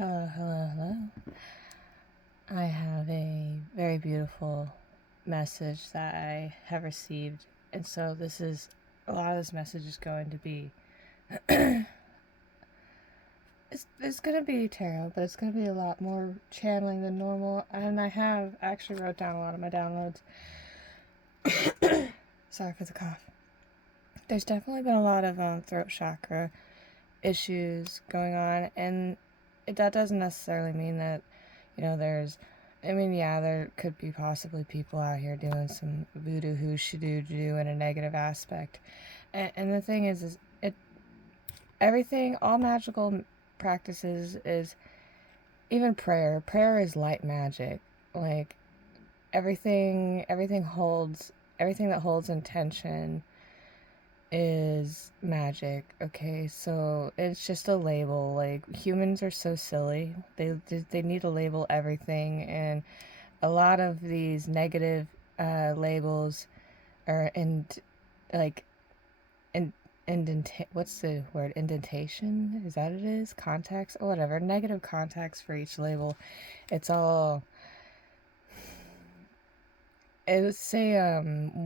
Hello, hello, hello. I have a very beautiful message that I have received, and so a lot of this message is going to be, it's going to be tarot, but it's going to be a lot more channeling than normal, and I have actually wrote down a lot of my downloads. Sorry for the cough. There's definitely been a lot of throat chakra issues going on, and that doesn't necessarily mean that, there could be possibly people out here doing some voodoo hoo-shadoo in a negative aspect. And the thing is everything, all magical practices is, even prayer. Prayer is light magic. Like, everything that holds intention is magic. Okay, so it's just a label. Like, humans are so silly. They need to label everything, and a lot of these negative labels are like in what's the word, indentation, is that it is, context, or whatever, negative context for each label. It's all, let's say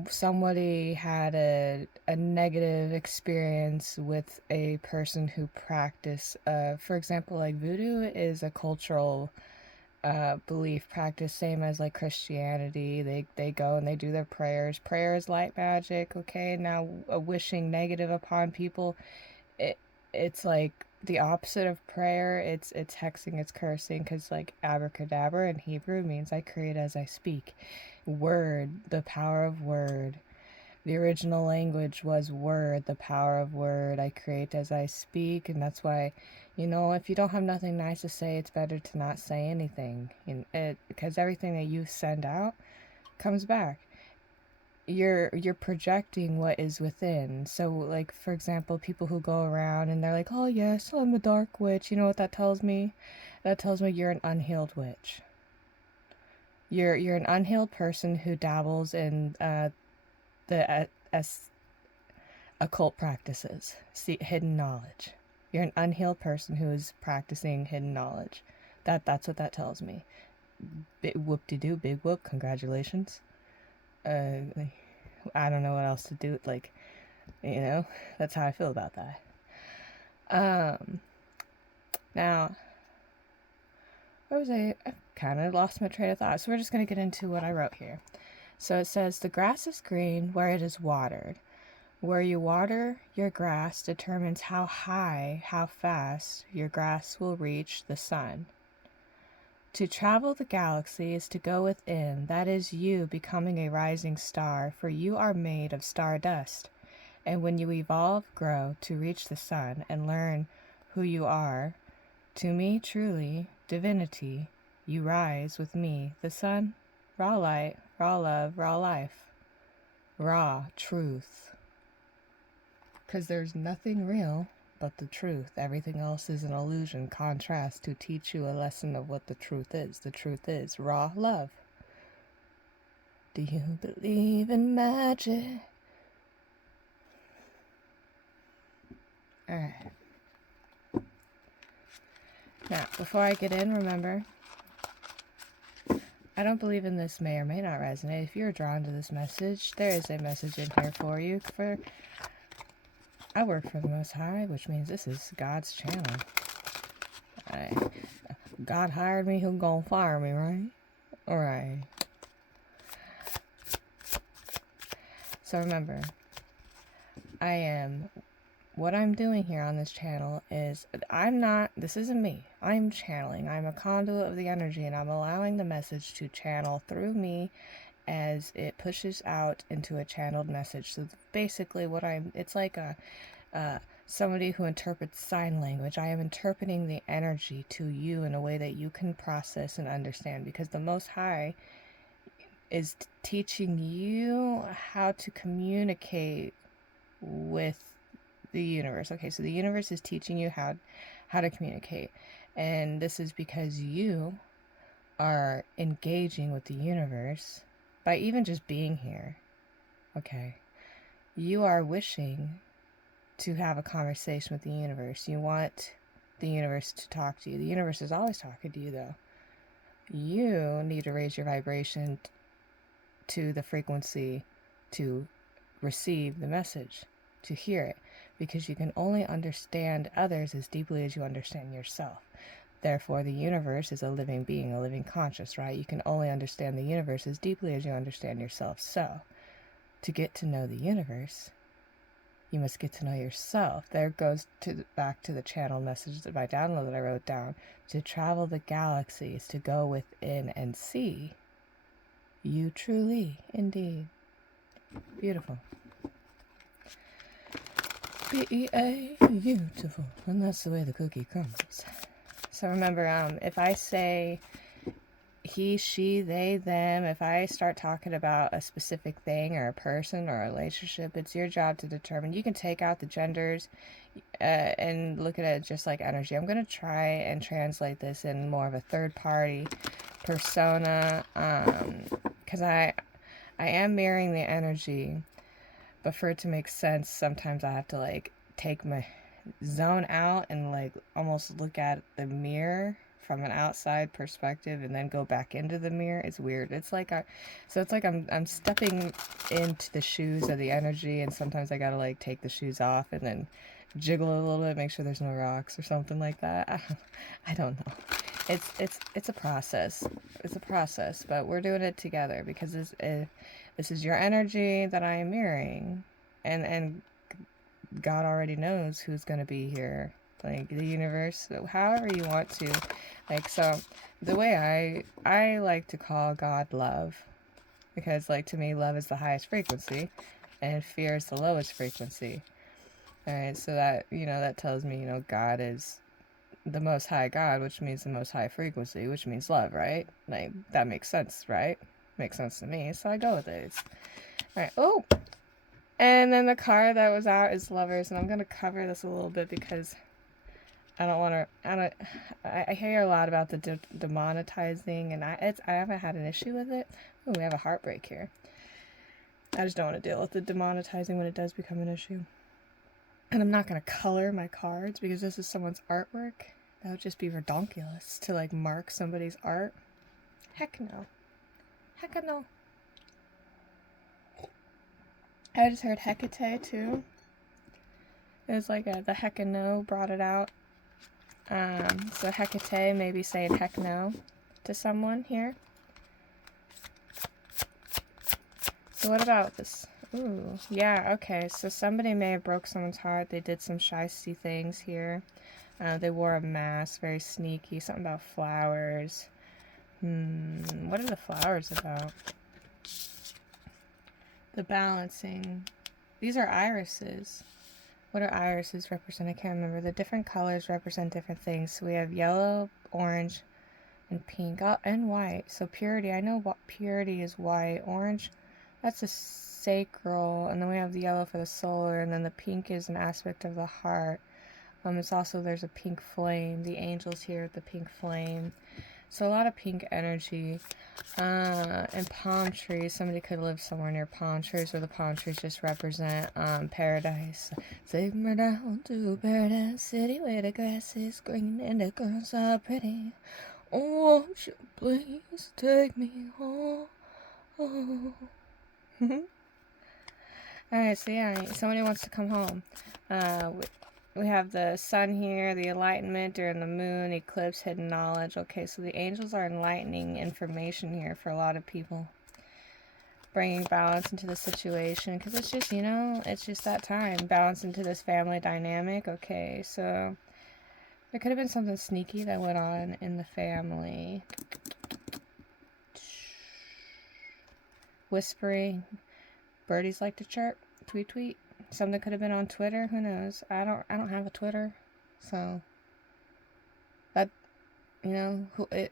somebody had a negative experience with a person who practiced, for example, like voodoo is a cultural belief practice, same as like Christianity. They go and they do their prayers. Prayer is light magic. Okay, now wishing negative upon people, it's like the opposite of prayer. It's hexing, it's cursing, because like abracadabra in Hebrew means I create as I speak. Word, the power of word. The original language was word, the power of word. I create as I speak, and that's why, if you don't have nothing nice to say, it's better to not say anything. Because everything that you send out comes back. You're projecting what is within. So, like, for example, people who go around and they're like, "Oh yes, I'm a dark witch." You know what that tells me? That tells me you're an unhealed witch. You're an unhealed person who dabbles in the occult practices, see, hidden knowledge. You're an unhealed person who is practicing hidden knowledge. That's what that tells me. Whoop-de-doo, big whoop, congratulations. I don't know what else to do. Like, that's how I feel about that. Now, where was I? I kind of lost my train of thought, so we're just going to get into what I wrote here. So it says, the grass is green where it is watered. Where you water your grass determines how high, how fast your grass will reach the sun. To travel the galaxy is to go within. That is you becoming a rising star, for you are made of stardust. And when you evolve, grow to reach the sun and learn who you are, to me truly, divinity, you rise with me, the sun, raw light, raw love, raw life, raw truth. Because there's nothing real but the truth. Everything else is an illusion, contrast, to teach you a lesson of what the truth is. The truth is raw love. Do you believe in magic? Alright. Now, before I get in, remember, I don't believe in this may or may not resonate. If you're drawn to this message, there is a message in here for you. I work for the Most High, which means this is God's channel. God hired me, who gonna fire me, right? Alright. So remember, what I'm doing here on this channel is, this isn't me. I'm channeling. I'm a conduit of the energy, and I'm allowing the message to channel through me as it pushes out into a channeled message. So basically it's like somebody who interprets sign language. I am interpreting the energy to you in a way that you can process and understand, because the Most High is teaching you how to communicate with the universe. Okay, so the universe is teaching you how to communicate, and this is because you are engaging with the universe by even just being here. Okay, you are wishing to have a conversation with the universe. You want the universe to talk to you. The universe is always talking to you, though. You need to raise your vibration to the frequency to receive the message, to hear it, because you can only understand others as deeply as you understand yourself. Therefore, the universe is a living being, a living conscious, right? You can only understand the universe as deeply as you understand yourself. So, to get to know the universe, you must get to know yourself. There goes back to the channel message that my download that I wrote down. To travel the galaxies, to go within and see you truly, indeed. Beautiful. B-E-A, beautiful. And that's the way the cookie crumbles. So remember, if I say he, she, they, them, if I start talking about a specific thing or a person or a relationship, it's your job to determine. You can take out the genders and look at it just like energy. I'm going to try and translate this in more of a third party persona, because I am mirroring the energy, but for it to make sense, sometimes I have to like take my zone out and like almost look at the mirror from an outside perspective and then go back into the mirror. It's weird. It's like I'm stepping into the shoes of the energy, and sometimes I gotta like take the shoes off and then jiggle a little bit, make sure there's no rocks or something like that. I don't know. It's a process. It's a process, but we're doing it together because this is your energy that I am mirroring, and God already knows who's going to be here, like the universe, however you want to, like. So the way I like to call God love, because like to me love is the highest frequency and fear is the lowest frequency. All right, so that, that tells me, God is the most high God, which means the most high frequency, which means love, right? Like that makes sense, right? Makes sense to me, so I go with it. All right. Oh, and then the card that was out is Lovers, and I'm gonna cover this a little bit because I don't want to. I hear a lot about the demonetizing, and I haven't had an issue with it. Oh, we have a heartbreak here. I just don't want to deal with the demonetizing when it does become an issue. And I'm not gonna color my cards because this is someone's artwork. That would just be redonkulous to like mark somebody's art. Heck no. Heck no. I just heard Hecate too. It was like the hecka no brought it out. So Hecate may be saying heck no to someone here. So what about this? Ooh, yeah, okay. So somebody may have broke someone's heart. They did some shisty things here. They wore a mask, very sneaky. Something about flowers. What are the flowers about? The balancing. These are irises. What do irises represent? I can't remember. The different colors represent different things. So we have yellow, orange, and pink. Oh, and white. So purity. I know what purity is white. Orange, that's a sacral. And then we have the yellow for the solar. And then the pink is an aspect of the heart. It's also, there's a pink flame. The angels here with the pink flame. So a lot of pink energy. And palm trees. Somebody could live somewhere near palm trees, where the palm trees just represent paradise. Take me down to Paradise City where the grass is green and the girls are pretty. Oh, won't you please take me home? Alright, so yeah, somebody wants to come home. We have the sun here, the enlightenment during the moon, eclipse, hidden knowledge. Okay, so the angels are enlightening information here for a lot of people. Bringing balance into the situation, because it's just, it's just that time. Balance into this family dynamic. Okay, so there could have been something sneaky that went on in the family. Whispering. Birdies like to chirp. Tweet, tweet. Something could have been on Twitter. Who knows? I don't have a Twitter, so that, I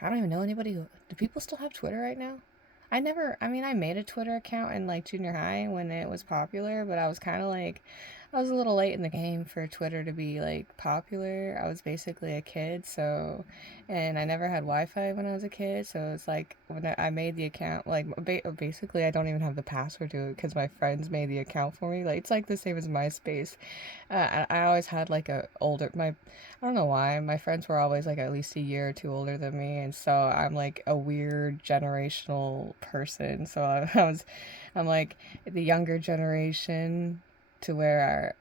don't even know anybody who. Do people still have Twitter right now? I made a Twitter account in like junior high when it was popular, but I was kind of like, I was a little late in the game for Twitter to be like popular. I was basically a kid, so, and I never had Wi-Fi when I was a kid, so it's like when I made the account, like basically I don't even have the password to it because my friends made the account for me. Like it's like the same as MySpace. I always had like a older my, I don't know why my friends were always like at least a year or two older than me, and so I'm like a weird generational person. So I'm like the younger generation to where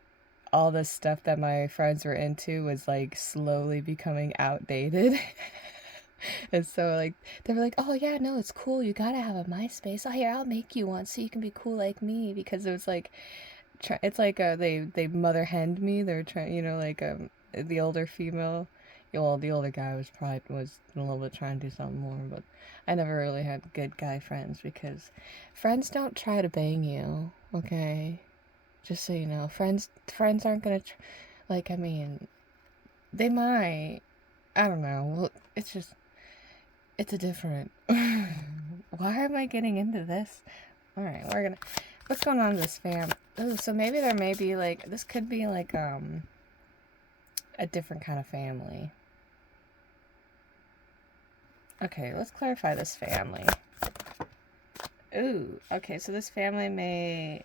all the stuff that my friends were into was like slowly becoming outdated. And so like they were like, "Oh yeah, no, it's cool. You gotta have a MySpace. Oh here, I'll make you one so you can be cool like me." Because it was like, it's like they mother henned me. They're trying, like the older female. Yeah, well, the older guy was a little bit trying to do something more, but I never really had good guy friends because friends don't try to bang you. Okay, just so you know, friends aren't gonna like. I mean, they might. I don't know. Well, it's just it's a different. Why am I getting into this? All right, we're gonna. What's going on in this fam? Oh, so maybe there may be like this could be like a different kind of family. Okay, let's clarify this family. Ooh, okay, so this family may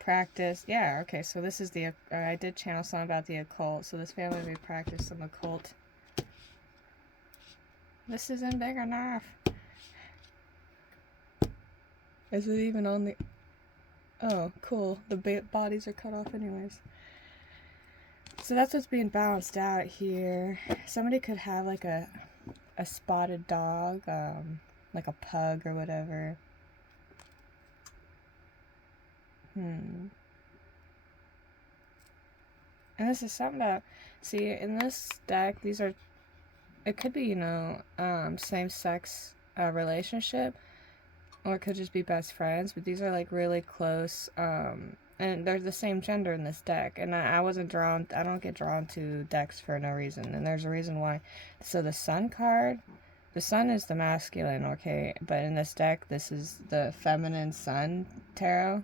practice, yeah, okay, so this is the, I did channel something about the occult, so this family may practice some occult. This isn't big enough. Is it even on the, oh, cool, the bodies are cut off anyways. So that's what's being balanced out here. Somebody could have like a spotted dog, like a pug or whatever. And this is something that, see, in this deck, these are, it could be, same-sex relationship, or it could just be best friends, but these are, like, really close, and they're the same gender in this deck, and I wasn't drawn, I don't get drawn to decks for no reason, and there's a reason why. So the Sun card, the Sun is the masculine, okay, but in this deck, this is the feminine Sun tarot.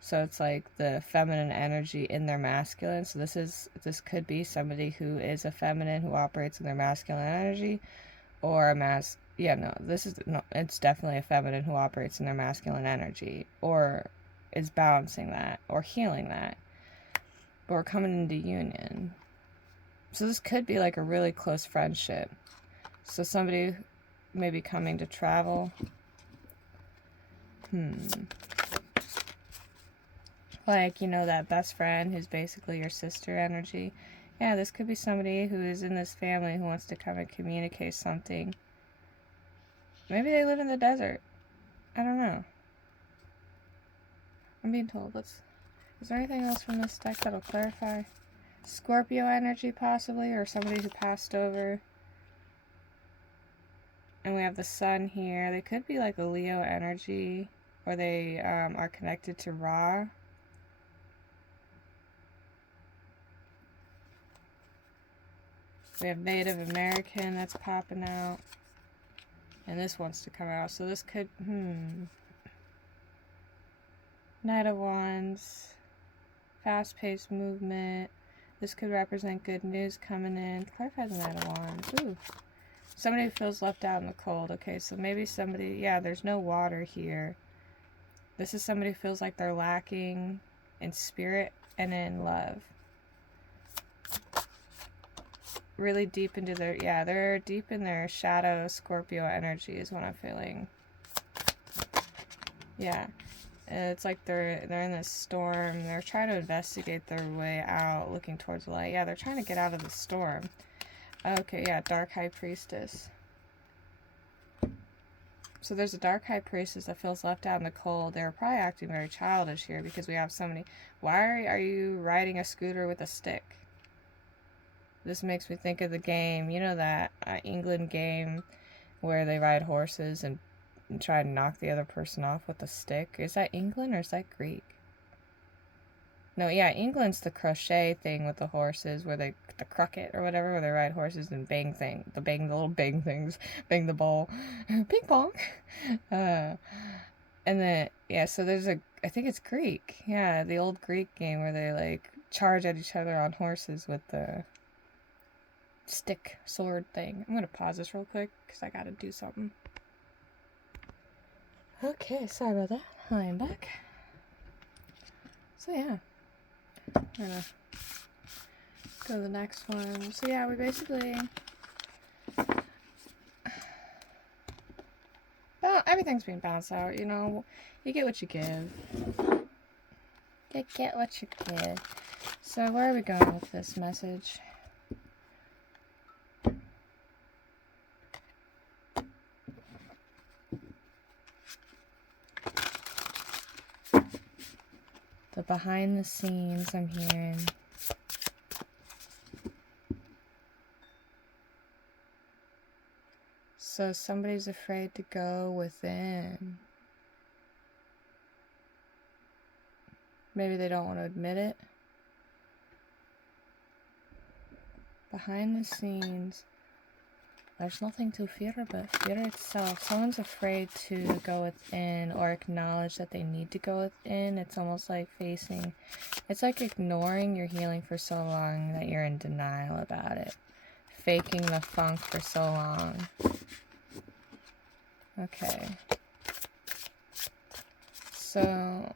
So it's like the feminine energy in their masculine. So this could be somebody who is a feminine who operates in their masculine energy, or it's definitely a feminine who operates in their masculine energy, or is balancing that or healing that, or coming into union. So this could be like a really close friendship. So somebody maybe coming to travel. Like, that best friend who's basically your sister energy. Yeah, this could be somebody who is in this family who wants to come and communicate something. Maybe they live in the desert. I don't know. I'm being told. Is there anything else from this deck that'll clarify? Scorpio energy, possibly, or somebody who passed over. And we have the Sun here. They could be like a Leo energy, or they are connected to Ra. We have Native American that's popping out. And this wants to come out. So this could, Knight of Wands. Fast-paced movement. This could represent good news coming in. Clarify the Knight of Wands. Ooh. Somebody who feels left out in the cold. Okay, so maybe somebody, yeah, there's no water here. This is somebody who feels like they're lacking in spirit and in love. Really deep into their, yeah, they're deep in their shadow Scorpio energy is what I'm feeling. Yeah, it's like they're in this storm. They're trying to investigate their way out, looking towards the light. Yeah, they're trying to get out of the storm. Okay, yeah, Dark High Priestess. So there's a Dark High Priestess that feels left out in the cold. They're probably acting very childish here because we have so many. Why are you riding a scooter with a stick? This makes me think of the game, that England game where they ride horses and try to knock the other person off with a stick. Is that England or is that Greek? No, yeah, England's the crochet thing with the horses, where the croquet or whatever, where they ride horses and bang the little bang things, bang the ball, ping pong. And then, yeah, so there's I think it's Greek. Yeah, the old Greek game where they like charge at each other on horses with the stick sword thing. I'm gonna pause this real quick because I gotta do something. Okay, sorry about that. I am back. So yeah, I'm gonna go to the next one. So yeah, we basically, well, everything's being balanced out. You know, you get what you give. You get what you give. So where are we going with this message? The behind the scenes I'm hearing. So somebody's afraid to go within. Maybe they don't want to admit it. Behind the scenes, there's nothing to fear but fear itself. Someone's afraid to go within or acknowledge that they need to go within. It's almost like it's like ignoring your healing for so long that you're in denial about it. Faking the funk for so long. Okay. So,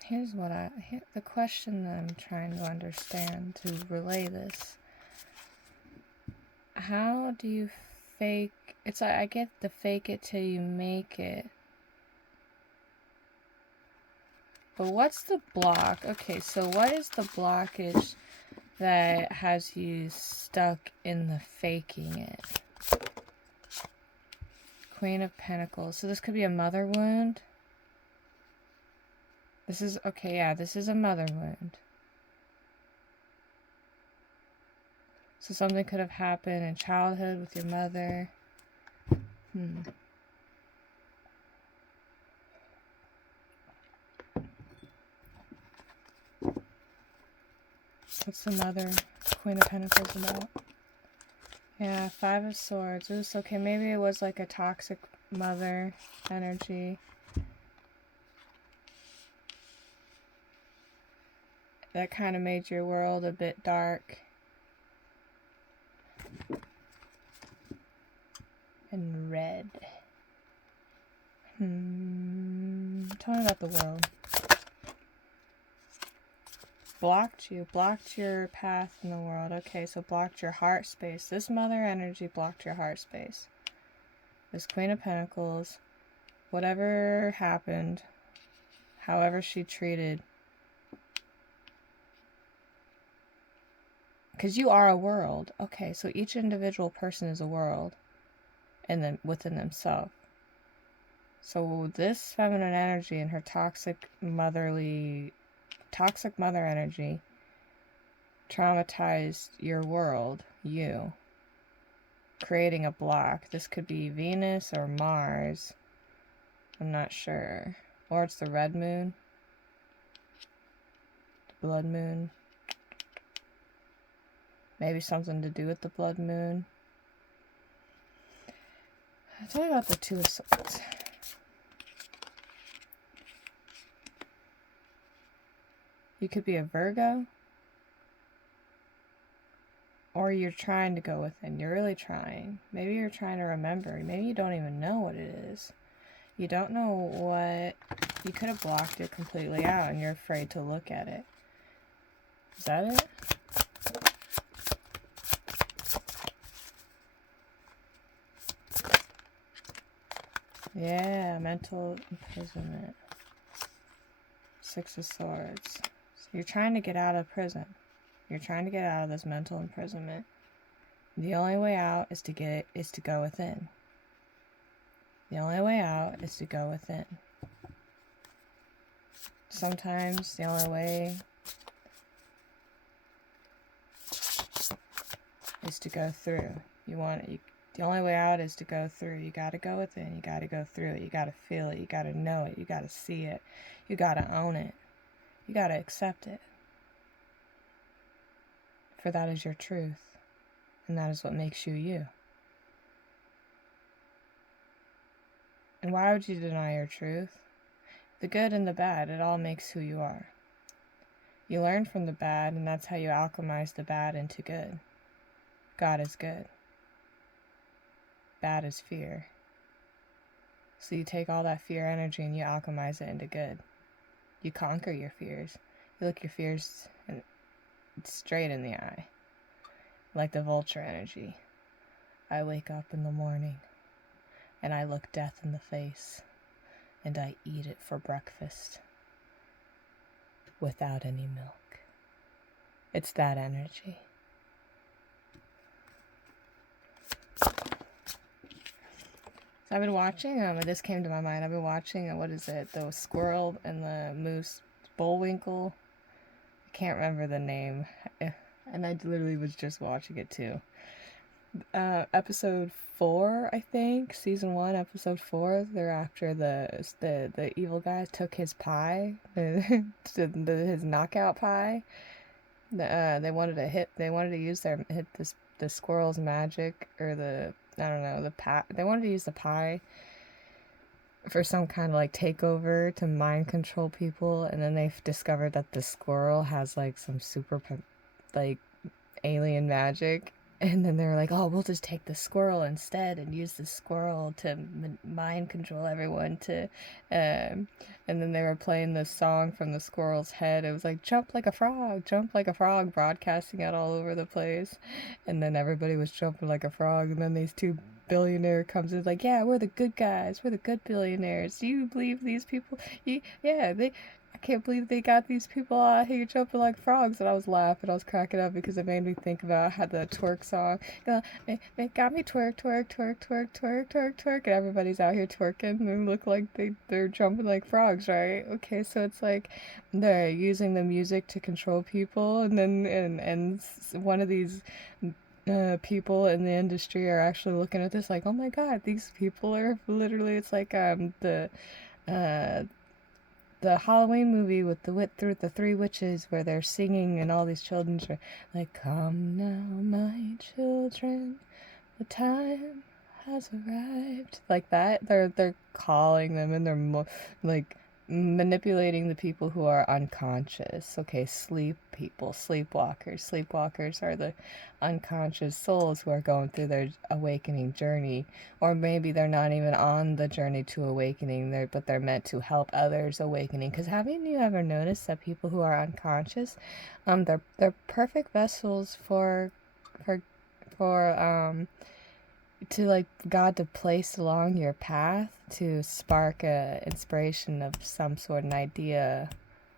here's the question that I'm trying to understand to relay this. How do you fake, it's like, I get the fake it till you make it. But what's the block? Okay, so what is the blockage that has you stuck in the faking it? Queen of Pentacles. So this could be a mother wound. This is, okay, yeah, this is a mother wound. So something could have happened in childhood with your mother. What's the mother Queen of Pentacles about? Yeah, Five of Swords. Ooh, so okay, maybe it was like a toxic mother energy. That kind of made your world a bit dark. And red. Tell me about the world. Blocked your path in the world. Okay, so blocked your heart space. This mother energy blocked your heart space. This Queen of Pentacles, whatever happened, however she treated, because you are a world. Okay, so each individual person is a world within themselves. So this feminine energy and her toxic mother energy traumatized your world, you, creating a block. This could be Venus or Mars. I'm not sure. Or it's the red moon. The blood moon. Maybe something to do with the blood moon. Tell me about the Two of Swords. You could be a Virgo. Or you're trying to go within. You're really trying. Maybe you're trying to remember. Maybe you don't even know what it is. You don't know what... You could have blocked it completely out and you're afraid to look at it. Is that it? Yeah, mental imprisonment. Six of Swords. So you're trying to get out of prison. You're trying to get out of this mental imprisonment. The only way out is to go within. The only way out is to go within. Sometimes the only way is to go through. The only way out is to go through. You gotta go within. You gotta go through it. You gotta feel it. You gotta know it. You gotta see it. You gotta own it. You gotta accept it. For that is your truth. And that is what makes you you. And why would you deny your truth? The good and the bad, it all makes who you are. You learn from the bad, and that's how you alchemize the bad into good. God is good. Bad is fear. So you take all that fear energy and you alchemize it into good. You conquer your fears. You look your fears straight in the eye. Like the vulture energy. I wake up in the morning and I look death in the face and I eat it for breakfast without any milk. It's that energy. So I've been watching, this came to my mind, I've been watching, what is it, the squirrel and the moose, Bullwinkle, I can't remember the name, and I literally was just watching it too. Episode 4, I think, season 1, episode 4, they're after the evil guy took his pie, his knockout pie. They wanted to hit the squirrel's magic, or they wanted to use the pie for some kind of like takeover to mind control people, and then they've discovered that the squirrel has like some super like alien magic, and then they're like, oh, we'll just take the squirrel instead and use the squirrel to mind control everyone to and then they were playing this song from the squirrel's head. It was like jump like a frog, broadcasting it all over the place, and then everybody was jumping like a frog, and then these two billionaire comes in like, yeah, we're the good guys, we're the good billionaires, do you believe these people? I can't believe they got these people out here jumping like frogs. And I was laughing, I was cracking up because it made me think about how the twerk song, they got me twerk, twerk, twerk, twerk, twerk, twerk, twerk, and everybody's out here twerking and they look like they're jumping like frogs, right? Okay, so it's like they're using the music to control people, and then and one of these people in the industry are actually looking at this like, oh my god, these people are literally, it's like the Halloween movie with the three witches, where they're singing and all these children are like, come now, my children, the time has arrived. Like that. They're calling them, and they're like manipulating the people who are unconscious. Okay, sleepwalkers. Sleepwalkers are the unconscious souls who are going through their awakening journey, or maybe they're not even on the journey to awakening, but they're meant to help others awakening. Because haven't you ever noticed that people who are unconscious, they're perfect vessels for to like God to place along your path to spark a inspiration of some sort of idea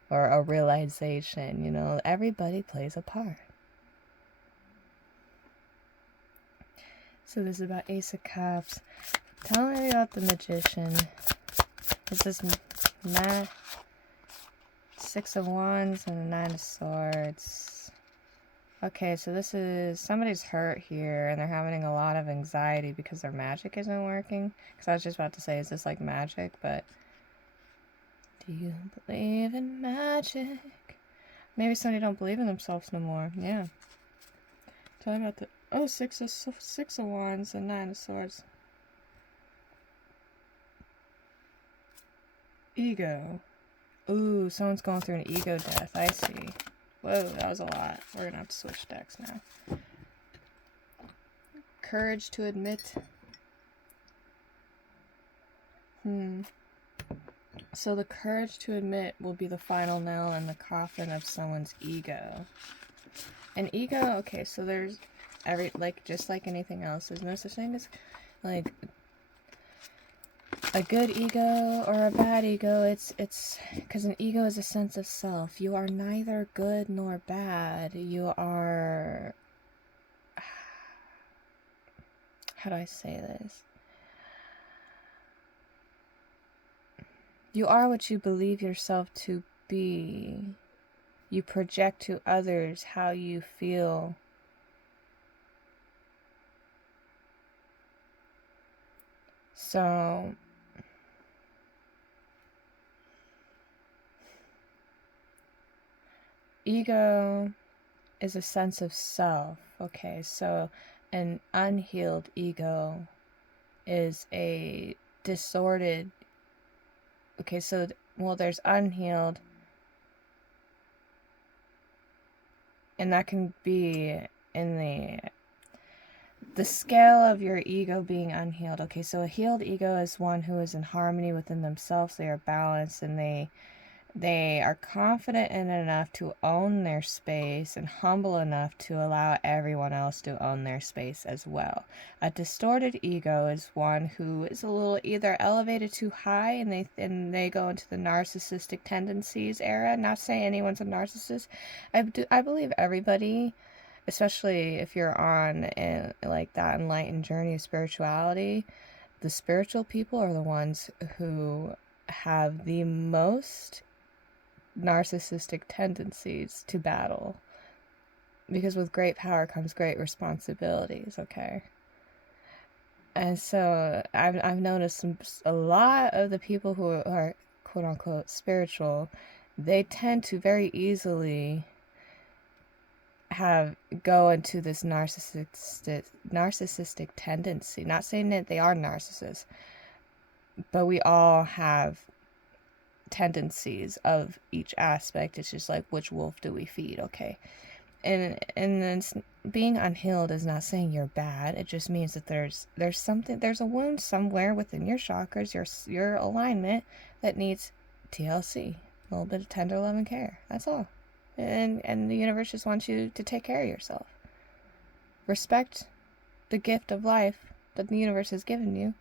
or a realization. You know, everybody plays a part. So this is about Ace of Cups. Tell me about the Magician. Is this Six of Wands and the Nine of Swords? Okay, so this is, somebody's hurt here, and they're having a lot of anxiety because their magic isn't working. Because I was just about to say, is this like magic? But do you believe in magic? Maybe somebody don't believe in themselves no more. Yeah. Tell me about the Six of Wands and Nine of Swords. Ego. Ooh, someone's going through an ego death. I see. Whoa, that was a lot. We're gonna have to switch decks now. Courage to admit. So the courage to admit will be the final nail in the coffin of someone's ego. And ego, okay, so there's just like anything else, there's no such thing as like a good ego or a bad ego. It's because an ego is a sense of self. You are neither good nor bad. You are, how do I say this? You are what you believe yourself to be. You project to others how you feel. So ego is a sense of self. Okay, so An unhealed ego is a disordered, okay, so, well, there's unhealed, and that can be in the scale of your ego being unhealed. Okay, so a healed ego is one who is in harmony within themselves. They are balanced, and they are confident in enough to own their space and humble enough to allow everyone else to own their space as well. A distorted ego is one who is a little either elevated too high and they go into the narcissistic tendencies era. Not saying anyone's a narcissist. I believe everybody, especially if you're on like that enlightened journey of spirituality, the spiritual people are the ones who have the most narcissistic tendencies to battle, because with great power comes great responsibilities. Okay, and so I've noticed a lot of the people who are quote unquote spiritual, they tend to very easily go into this narcissistic tendency. Not saying that they are narcissists, but we all have tendencies of each aspect. It's just like, which wolf do we feed? Okay, and then being unhealed is not saying you're bad. It just means that there's a wound somewhere within your chakras, your alignment, that needs TLC, a little bit of tender love and care. That's all. And the universe just wants you to take care of yourself. Respect the gift of life that the universe has given you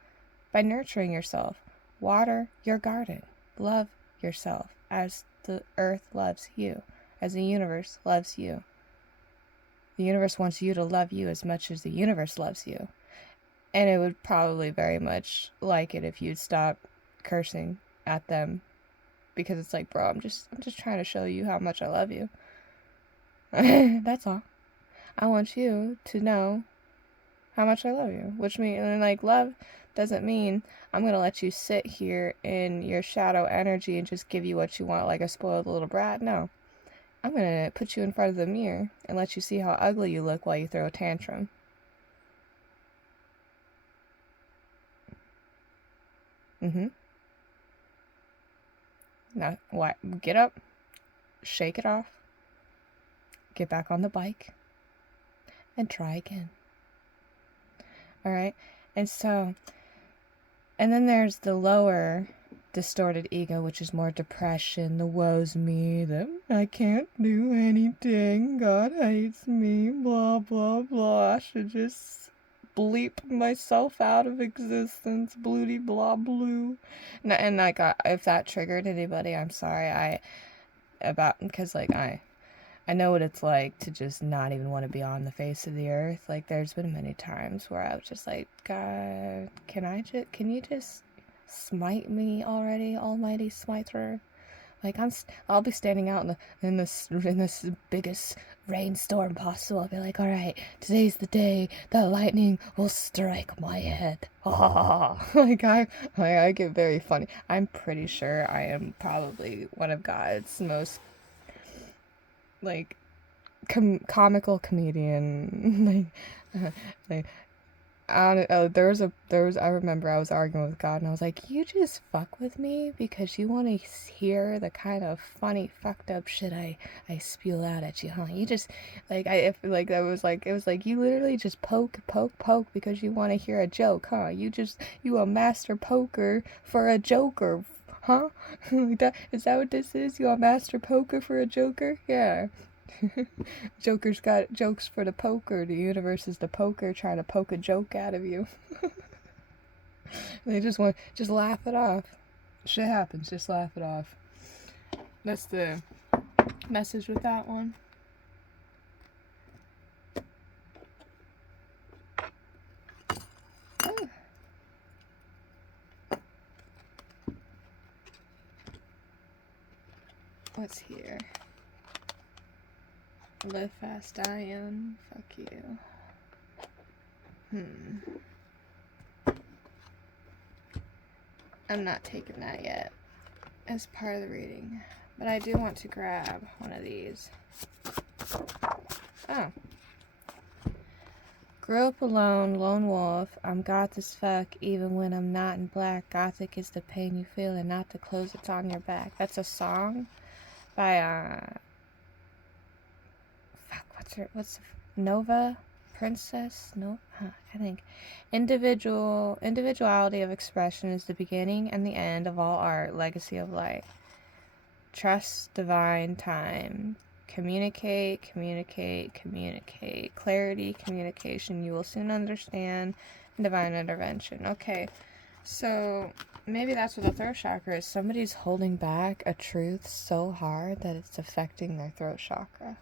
by nurturing yourself. Water your garden. Love yourself as the earth loves you, as the universe loves you. The universe wants you to love you as much as the universe loves you. And it would probably very much like it if you'd stop cursing at them, because it's like, bro, I'm just trying to show you how much I love you. That's all. I want you to know how much I love you, which means, like, love doesn't mean I'm going to let you sit here in your shadow energy and just give you what you want like a spoiled little brat. No. I'm going to put you in front of the mirror and let you see how ugly you look while you throw a tantrum. Now, what? Get up, shake it off, get back on the bike, and try again. Alright? And so, and then there's the lower distorted ego, which is more depression, the woe's me, the I can't do anything, God hates me, blah, blah, blah, I should just bleep myself out of existence, bloody blah blue. And like, if that triggered anybody, I'm sorry, because like, I know what it's like to just not even want to be on the face of the earth. Like, there's been many times where I was just like, God, can you just smite me already, almighty smiter? Like, I'll be standing out in this biggest rainstorm possible. I'll be like, all right, today's the day that lightning will strike my head. Like, I get very funny. I'm pretty sure I am probably one of God's most, like, comical comedian. like I remember I was arguing with God, and I was like, you just fuck with me because you want to hear the kind of funny fucked up shit I spew out at you, huh? You just, like, it was like you literally just poke because you want to hear a joke, huh? You a master poker for a joker, huh? Is that what this is? You a master poker for a joker? Yeah. Joker's got jokes for the poker. The universe is the poker trying to poke a joke out of you. They just laugh it off. Shit happens, just laugh it off. That's the message with that one. Ooh. What's here? Live fast, die young. Fuck you. I'm not taking that yet as part of the reading, but I do want to grab one of these. Oh. Grew up alone, lone wolf. I'm goth as fuck, even when I'm not in black. Gothic is the pain you feel and not the clothes that's on your back. That's a song by, what's Nova? Princess? No, I think. Individuality of expression is the beginning and the end of all art. Legacy of light. Trust divine time. Communicate, communicate, communicate. Clarity, communication. You will soon understand. Divine intervention. Okay, so maybe that's what the throat chakra is. Somebody's holding back a truth so hard that it's affecting their throat chakra.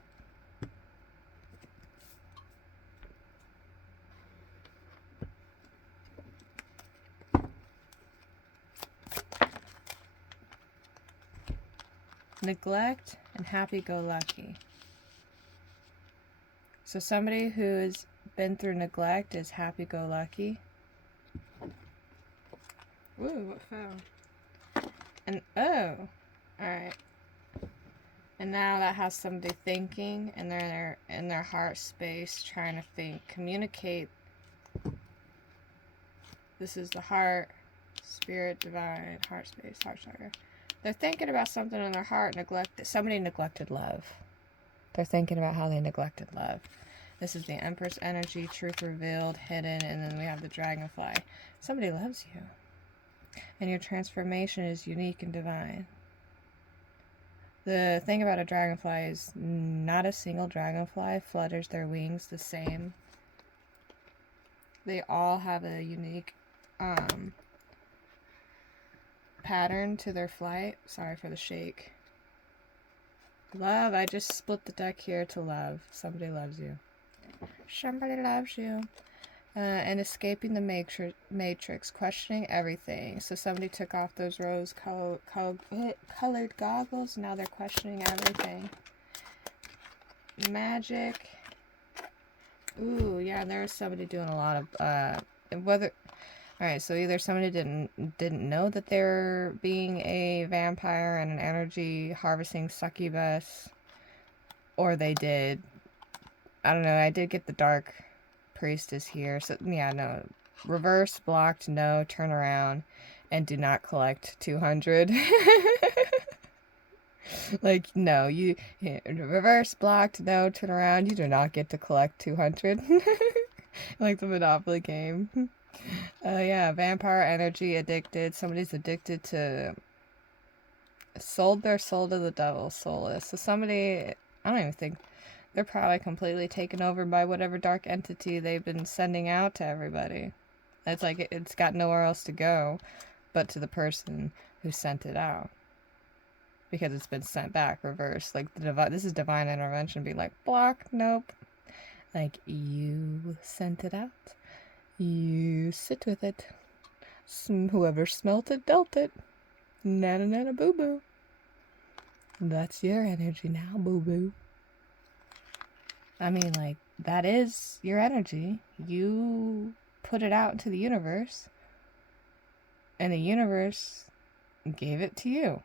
Neglect and happy-go-lucky. So somebody who has been through neglect is happy-go-lucky. Ooh, what fell? And oh, alright. And now that has somebody thinking, and they're in their heart space trying to think, communicate. This is the heart, spirit, divine, heart space, heart chakra. They're thinking about something in their heart. Somebody neglected love. They're thinking about how they neglected love. This is the Empress energy, truth revealed, hidden, and then we have the dragonfly. Somebody loves you. And your transformation is unique and divine. The thing about a dragonfly is not a single dragonfly flutters their wings the same. They all have a unique pattern to their flight. Sorry for the shake. Love. I just split the deck here to love. Somebody loves you. Somebody loves you. And escaping the matrix, questioning everything. So somebody took off those rose-colored goggles. Now they're questioning everything. Magic. Ooh, yeah, there's somebody doing a lot of Alright, so either somebody didn't know that they're being a vampire and an energy harvesting succubus, or they did. I don't know, I did get the dark priestess here, so yeah, no. Reverse, blocked, no, turn around, and do not collect 200. Like, no, you reverse, blocked, no, turn around, you do not get to collect 200. Like the Monopoly game. Yeah, vampire energy addicted. Somebody's addicted to... Sold their soul to the devil, soulless. So somebody... I don't even think... They're probably completely taken over by whatever dark entity they've been sending out to everybody. It's like it's got nowhere else to go but to the person who sent it out. Because it's been sent back, reversed. Like, this is divine intervention being like, block, nope. Like, you sent it out. You sit with it. Whoever smelt it, dealt it. Nana nana boo boo. That's your energy now, boo boo. I mean, like, that is your energy. You put it out into the universe. And the universe gave it to you.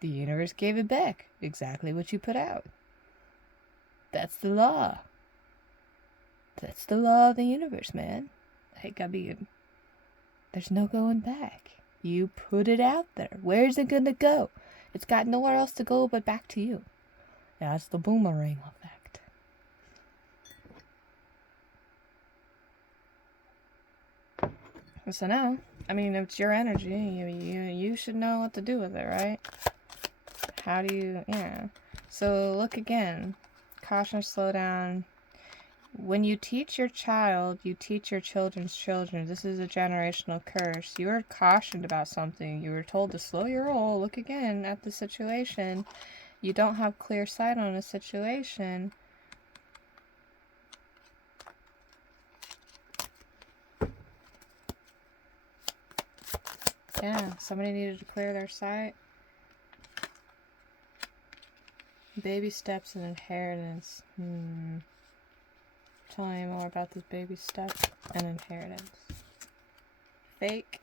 The universe gave it back. Exactly what you put out. That's the law. That's the law of the universe, man. Like, I mean, there's no going back. You put it out there. Where's it gonna go? It's got nowhere else to go but back to you. That's the boomerang effect. So now, I mean, it's your energy. You should know what to do with it, right? How do you, yeah. So look again. Caution, slow down. When you teach your child, you teach your children's children. This is a generational curse. You were cautioned about something. You were told to slow your roll. Look again at the situation. You don't have clear sight on a situation. Yeah, somebody needed to clear their sight. Baby steps and inheritance. Tell me more about this baby steps and inheritance. Fake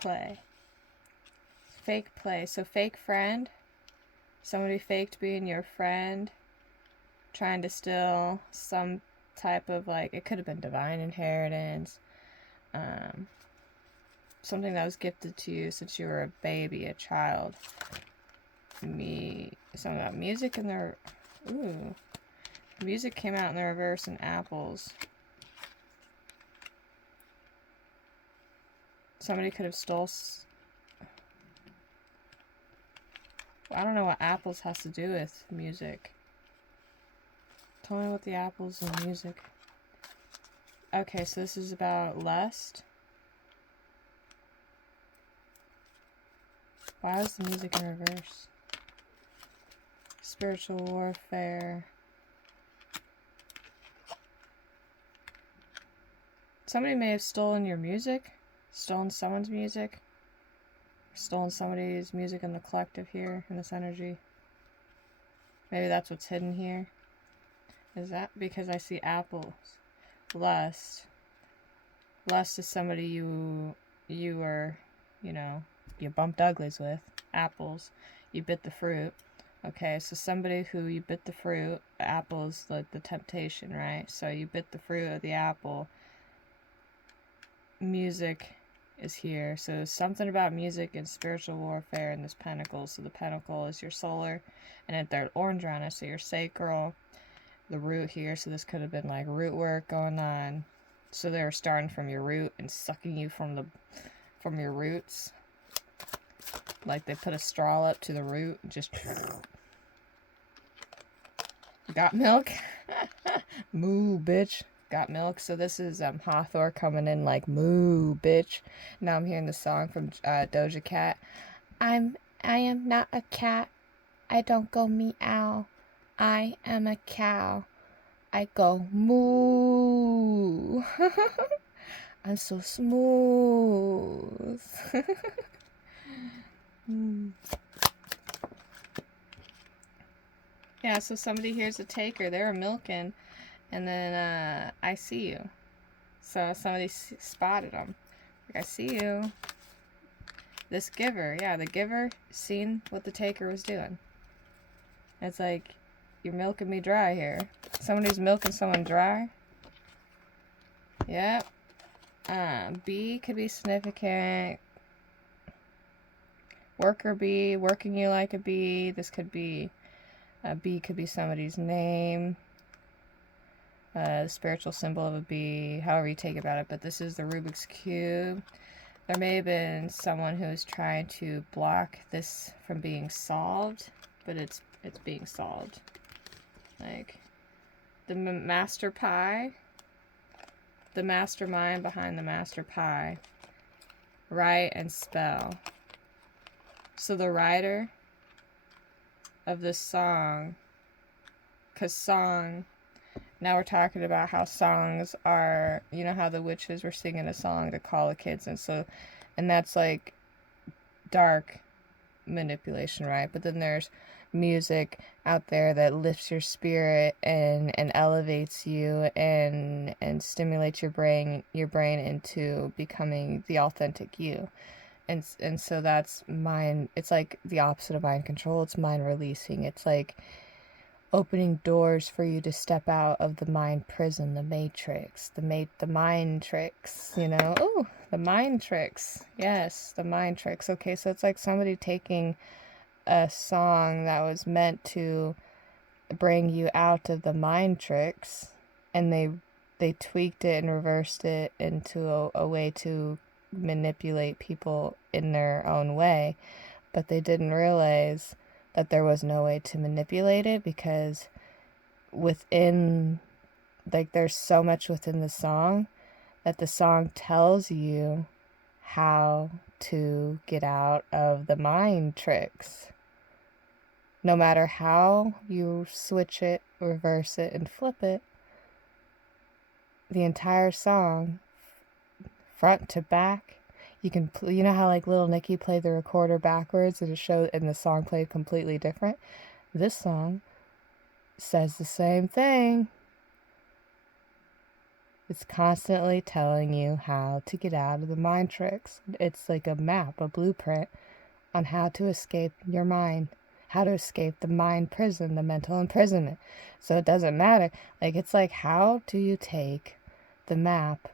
play. Fake play. So fake friend. Somebody faked being your friend. trying to steal some type of, like, it could have been divine inheritance, um, something that was gifted to you since you were a baby, a child. Something about music in their, ooh, music came out in the reverse in apples. Somebody could have stole, I don't know what apples has to do with music. Tell me what the apples and music. Okay, so this is about lust. Why is the music in reverse? Spiritual warfare. Somebody may have stolen your music, stolen someone's music, stolen somebody's music in the collective here, in this energy. Maybe that's what's hidden here. Is that because I see apples? Lust. Lust is somebody you were, you bumped uglies with. Apples. You bit the fruit. Okay, so somebody who you bit the fruit, the apple is like the temptation, right? So you bit the fruit of the apple. Music is here. So something about music and spiritual warfare in this pentacle. So the pentacle is your solar, and if they're orange around it, so your sacral, the root here. So this could have been like root work going on. So they're starting from your root and sucking you from your roots. Like they put a straw up to the root and just got milk. Moo, bitch. Got milk. So this is Hathor coming in like moo, bitch. Now I'm hearing the song from Doja Cat. I am not a cat. I don't go meow. I am a cow. I go moo. I'm so smooth. Yeah, so somebody here's a taker. They were milking, and then I see you. So somebody spotted them. Like, I see you. This giver, yeah, the giver seen what the taker was doing. It's like, you're milking me dry here. Somebody's milking someone dry. Yep. B could be significant. Worker bee, working you like a bee. This could be, a bee could be somebody's name. The spiritual symbol of a bee, however you take about it. But this is the Rubik's Cube. There may have been someone who was trying to block this from being solved, but it's being solved. Like, the Master Pie, the mastermind behind the Master Pie, write and spell. So the writer of this song, because song, now we're talking about how songs are, you know how the witches were singing a song to call the kids, and that's like dark manipulation, right? But then there's music out there that lifts your spirit and elevates you and stimulates your brain into becoming the authentic you. And so that's mind. It's like the opposite of mind control. It's mind releasing. It's like opening doors for you to step out of the mind prison, the matrix, the mind tricks, Oh, the mind tricks. Yes, the mind tricks. Okay, so it's like somebody taking a song that was meant to bring you out of the mind tricks, and they tweaked it and reversed it into a way to manipulate people in their own way, but they didn't realize that there was no way to manipulate it, because within, like, there's so much within the song that the song tells you how to get out of the mind tricks. No matter how you switch it, reverse it, and flip it, the entire song, front to back, you know how like Little Nicky played the recorder backwards and the song played completely different? This song says the same thing. It's constantly telling you how to get out of the mind tricks. It's like a map, a blueprint on how to escape your mind how to escape the mind prison, the mental imprisonment. So it doesn't matter. Like, it's like, how do you take the map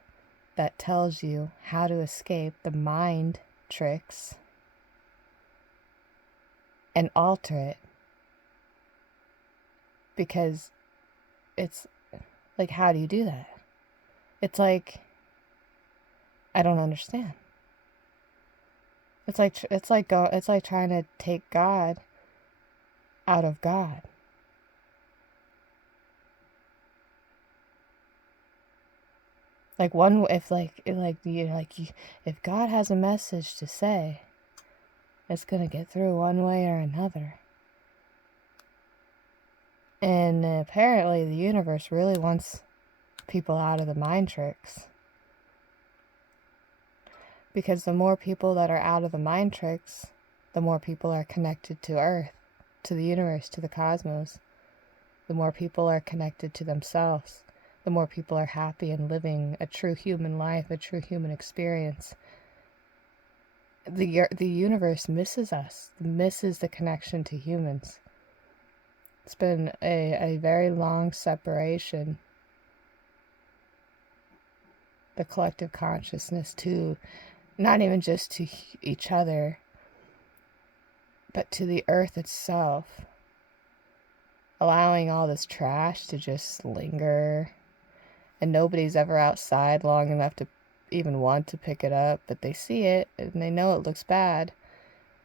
that tells you how to escape the mind tricks and alter it? Because it's like, how do you do that? It's like, I don't understand. It's like trying to take God out of God. Like, if God has a message to say, it's gonna get through one way or another. And apparently the universe really wants people out of the mind tricks. Because the more people that are out of the mind tricks, the more people are connected to Earth, to the universe, to the cosmos. The more people are connected to themselves. The more people are happy and living a true human life, a true human experience. The universe misses us, misses the connection to humans. It's been a very long separation. The collective consciousness to, not even just to each other, but to the earth itself. Allowing all this trash to just linger. And nobody's ever outside long enough to even want to pick it up, but they see it and they know it looks bad.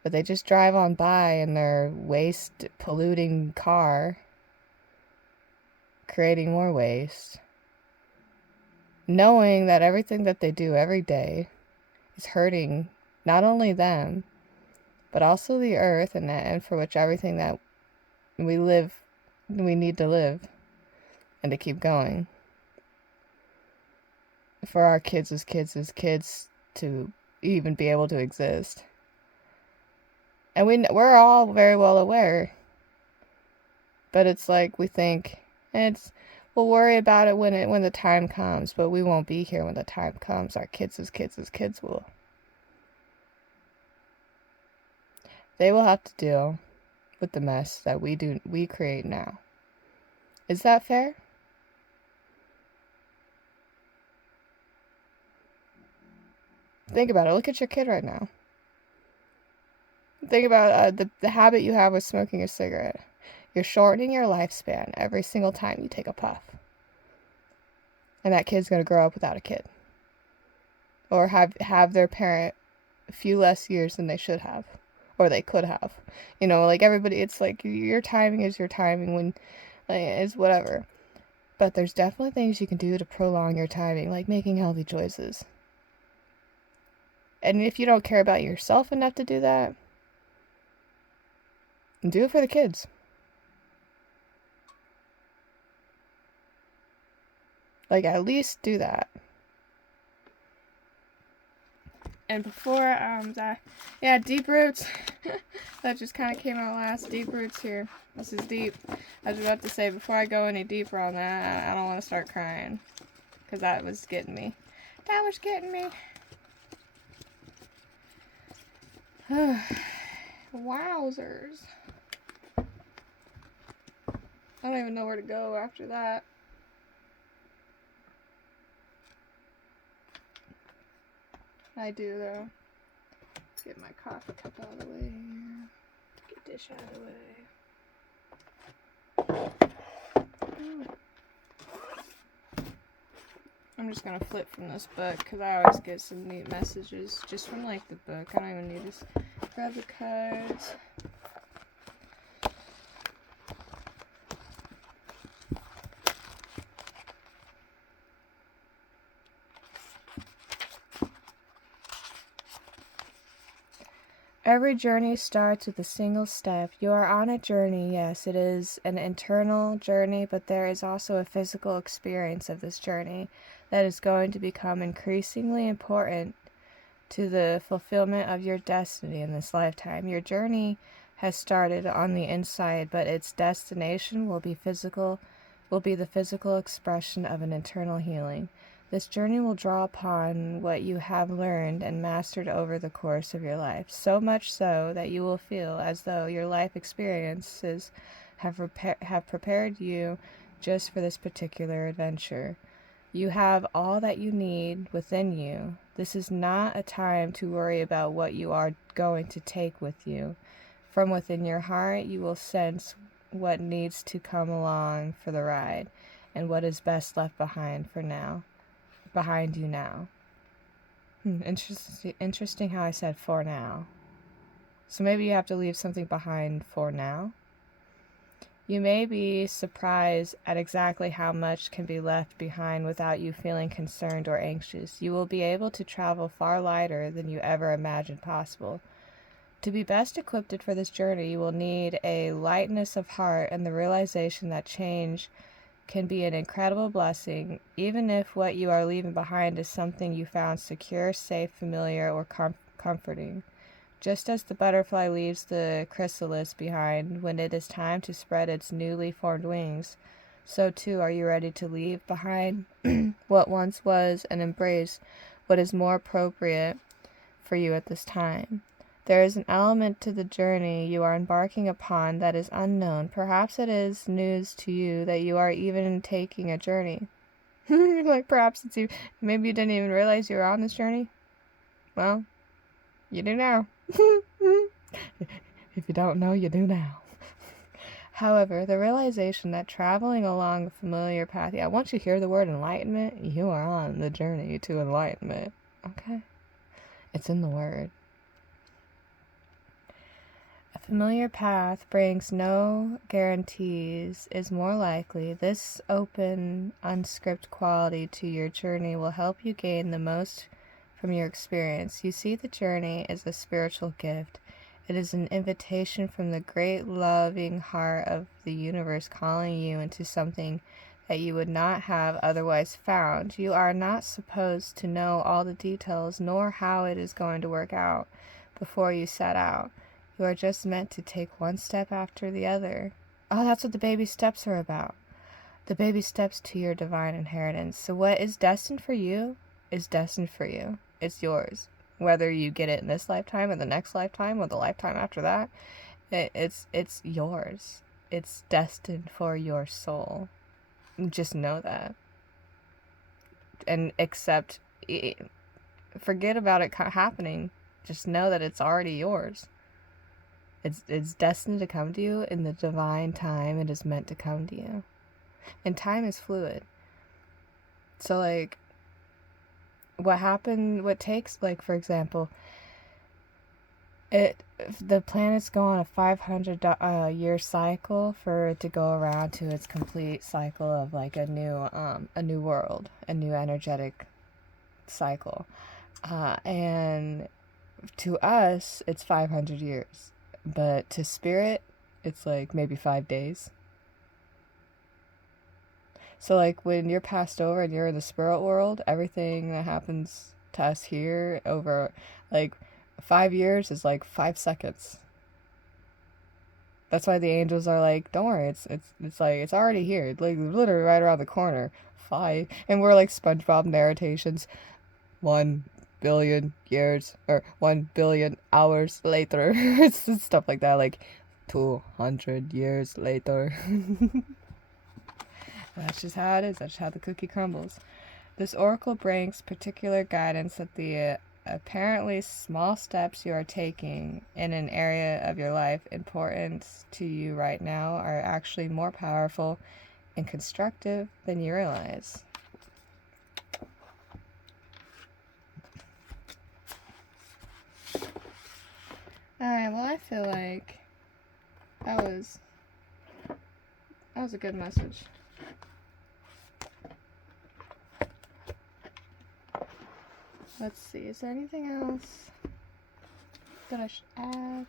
But they just drive on by in their waste polluting car, creating more waste, knowing that everything that they do every day is hurting not only them, but also the earth, and for which everything that we need to live and to keep going. For our kids' to even be able to exist. And we're all very well aware. But it's like, we think we'll worry about it when the time comes, but we won't be here when the time comes. Our kids' will. They will have to deal with the mess that we create now. Is that fair? Think about it. Look at your kid right now. Think about the habit you have with smoking a cigarette. You're shortening your lifespan every single time you take a puff. And that kid's going to grow up without a kid. Or have their parent a few less years than they should have. Or they could have. You know, like everybody, it's like your timing is your timing when, like, it's whatever. But there's definitely things you can do to prolong your timing, like making healthy choices. And if you don't care about yourself enough to do that, do it for the kids. Like, at least do that. And before, Deep Roots. That just kind of came out last. Deep Roots here. This is deep. I was about to say, before I go any deeper on that, I don't want to start crying. Because that was getting me. Wowzers. I don't even know where to go after that. I do, though. Get my coffee cup out of the way here. Get dish out of the way. I'm just gonna flip from this book because I always get some neat messages just from like the book. I don't even need to grab the cards. Every journey starts with a single step. You are on a journey, yes, it is an internal journey, but there is also a physical experience of this journey that is going to become increasingly important to the fulfillment of your destiny in this lifetime. Your journey has started on the inside, but its destination will be the physical expression of an internal healing. This journey will draw upon what you have learned and mastered over the course of your life, so much so that you will feel as though your life experiences have prepared you just for this particular adventure. You have all that you need within you. This is not a time to worry about what you are going to take with you. From within your heart, you will sense what needs to come along for the ride and what is best left behind you now. Interesting how I said for now. So maybe you have to leave something behind for now. You may be surprised at exactly how much can be left behind without you feeling concerned or anxious. You will be able to travel far lighter than you ever imagined possible. To be best equipped for this journey, you will need a lightness of heart and the realization that change can be an incredible blessing, even if what you are leaving behind is something you found secure, safe, familiar, or comforting. Just as the butterfly leaves the chrysalis behind when it is time to spread its newly formed wings, so too are you ready to leave behind what once was and embrace what is more appropriate for you at this time. There is an element to the journey you are embarking upon that is unknown. Perhaps it is news to you that you are even taking a journey. Like perhaps maybe you didn't even realize you were on this journey. Well, you do now. If you don't know, you do now. However, the realization that traveling along a familiar path, once you hear the word enlightenment, you are on the journey to enlightenment. Okay? It's in the word. A familiar path brings no guarantees, is more likely. This open, unscripted quality to your journey will help you gain the most from your experience. You see, the journey is a spiritual gift. It is an invitation from the great loving heart of the universe calling you into something that you would not have otherwise found. You are not supposed to know all the details nor how it is going to work out before you set out. You are just meant to take one step after the other. Oh, that's what the baby steps are about. The baby steps to your divine inheritance. So what is destined for you is destined for you. It's yours. Whether you get it in this lifetime or the next lifetime or the lifetime after that, it's yours. It's destined for your soul. Just know that. And forget about it happening. Just know that it's already yours. It's destined to come to you in the divine time it is meant to come to you. And time is fluid. So, like, what takes, like, for example, the planets go on a 500 year cycle for it to go around to its complete cycle of, like, a new world, a new energetic cycle. And to us, it's 500 years. But to spirit, it's like maybe 5 days. So, like, when you're passed over and you're in the spirit world, everything that happens to us here over, like, 5 years is like 5 seconds. That's why the angels are like, don't worry, it's like, it's already here. It's like literally right around the corner. 5. And we're like SpongeBob narrations. 1 billion years or 1 billion hours later. It's stuff like that, like 200 years later. That's just how it is. That's how the cookie crumbles. This oracle brings particular guidance that the apparently small steps you are taking in an area of your life important to you right now are actually more powerful and constructive than you realize. Alright, well, I feel like that was a good message. Let's see, is there anything else that I should add?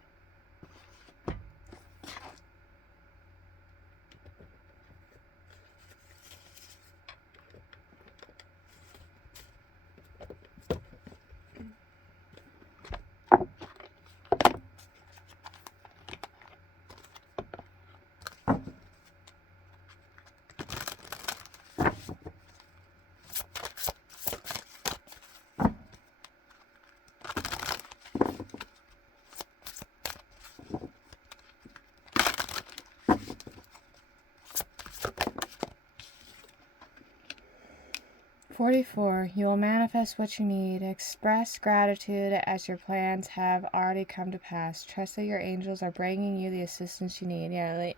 44. You will manifest what you need. Express gratitude as your plans have already come to pass. Trust that your angels are bringing you the assistance you need. Yeah, like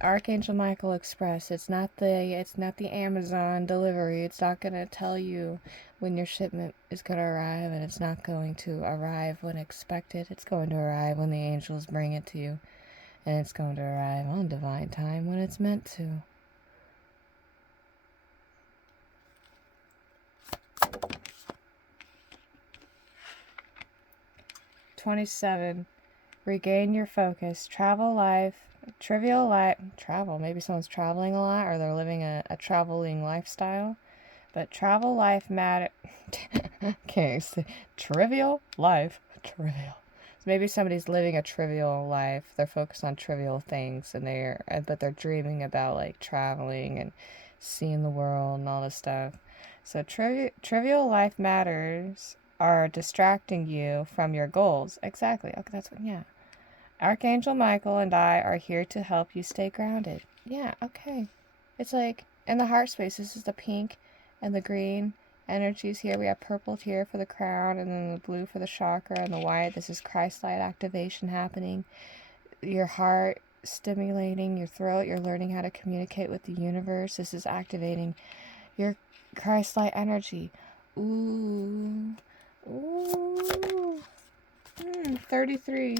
Archangel Michael Express. It's not the Amazon delivery. It's not gonna tell you when your shipment is gonna arrive, and it's not going to arrive when expected. It's going to arrive when the angels bring it to you, and it's going to arrive on divine time when it's meant to. 27. Regain your focus. Trivial life, travel. Maybe someone's traveling a lot or they're living a traveling lifestyle. But travel life matter. Okay, so trivial life. Trivial. So maybe somebody's living a trivial life. They're focused on trivial things but they're dreaming about like traveling and seeing the world and all this stuff. So trivial life matters are distracting you from your goals. Exactly. Okay, that's what, yeah. Archangel Michael and I are here to help you stay grounded. Yeah, okay. It's like in the heart space, this is the pink and the green energies here. We have purple here for the crown, and then the blue for the chakra, and the white. This is Christ light activation happening. Your heart stimulating your throat. You're learning how to communicate with the universe. This is activating your Christ light energy. Ooh. Ooh. 33.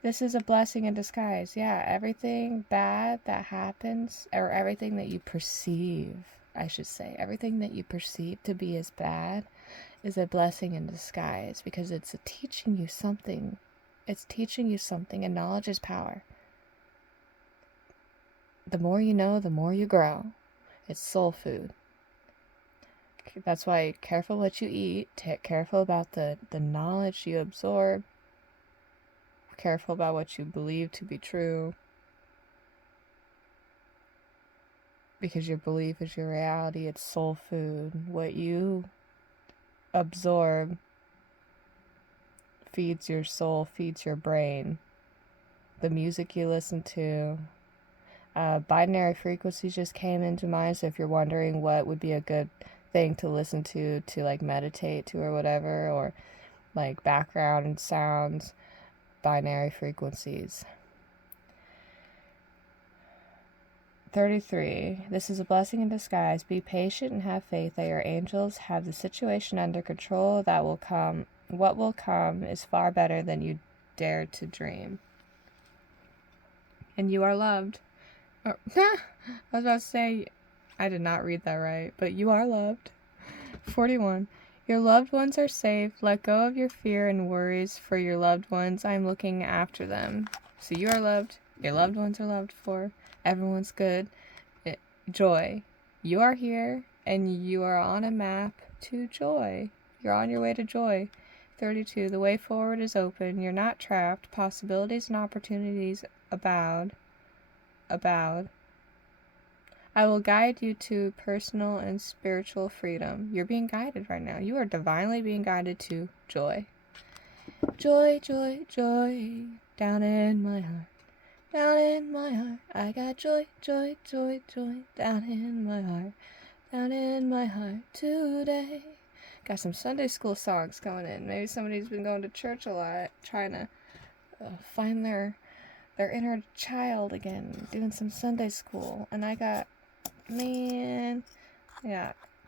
This is a blessing in disguise. Yeah, everything bad that happens, or everything that you perceive, I should say, everything that you perceive to be as bad is a blessing in disguise, because it's teaching you something. It's teaching you something, and knowledge is power. The more you know, the more you grow. It's soul food. That's why careful what you eat. Careful about the knowledge you absorb. Careful about what you believe to be true. Because your belief is your reality. It's soul food. What you absorb feeds your soul, feeds your brain. The music you listen to. Binary frequencies just came into mind. So if you're wondering what would be a good thing to listen to like meditate to or whatever, or like background sounds, binary frequencies. 33. This is a blessing in disguise. Be patient and have faith that your angels have the situation under control. That will come. What will come is far better than you dared to dream. And you are loved. Oh, I was about to say, I did not read that right, but you are loved. 41. Your loved ones are safe. Let go of your fear and worries for your loved ones. I am looking after them. So you are loved. Your loved ones are loved for. Everyone's good. Joy. You are here, and you are on a map to joy. You're on your way to joy. 32. The way forward is open. You're not trapped. Possibilities and opportunities abound. I will guide you to personal and spiritual freedom. You're being guided right now. You are divinely being guided to joy. Joy, joy, joy, down in my heart. Down in my heart, I got joy, joy, joy, joy, down in my heart. Down in my heart today. Got some Sunday school songs going in. Maybe somebody's been going to church a lot, trying to find their inner child again, doing some Sunday school. And I got,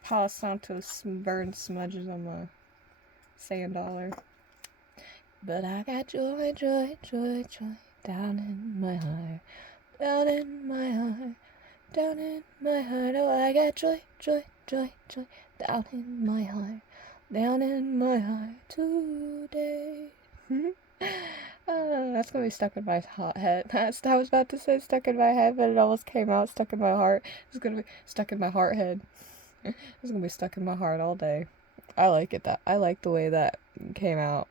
Palo Santo burned smudges on my sand dollar. But I got joy, joy, joy, joy, down in my heart. Down in my heart. Down in my heart. Oh, I got joy, joy, joy, joy, down in my heart. Down in my heart today. That's gonna be stuck in my head. I was about to say stuck in my head, but it almost came out stuck in my heart. It's gonna be stuck in my heart head. It's gonna be stuck in my heart all day. I like it. I like the way that came out,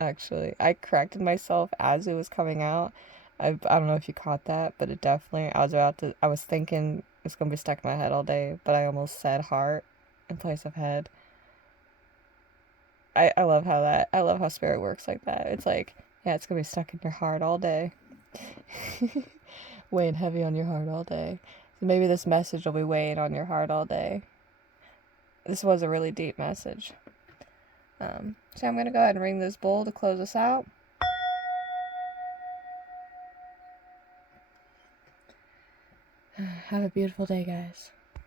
actually. I corrected myself as it was coming out. I don't know if you caught that, but it definitely, I was thinking it's gonna be stuck in my head all day, but I almost said heart in place of head. I love how spirit works like that. It's like, yeah, it's gonna be stuck in your heart all day. Weighing heavy on your heart all day. So maybe this message will be weighing on your heart all day. this was a really deep message. So I'm gonna go ahead and ring this bowl to close us out. Have a beautiful day, guys.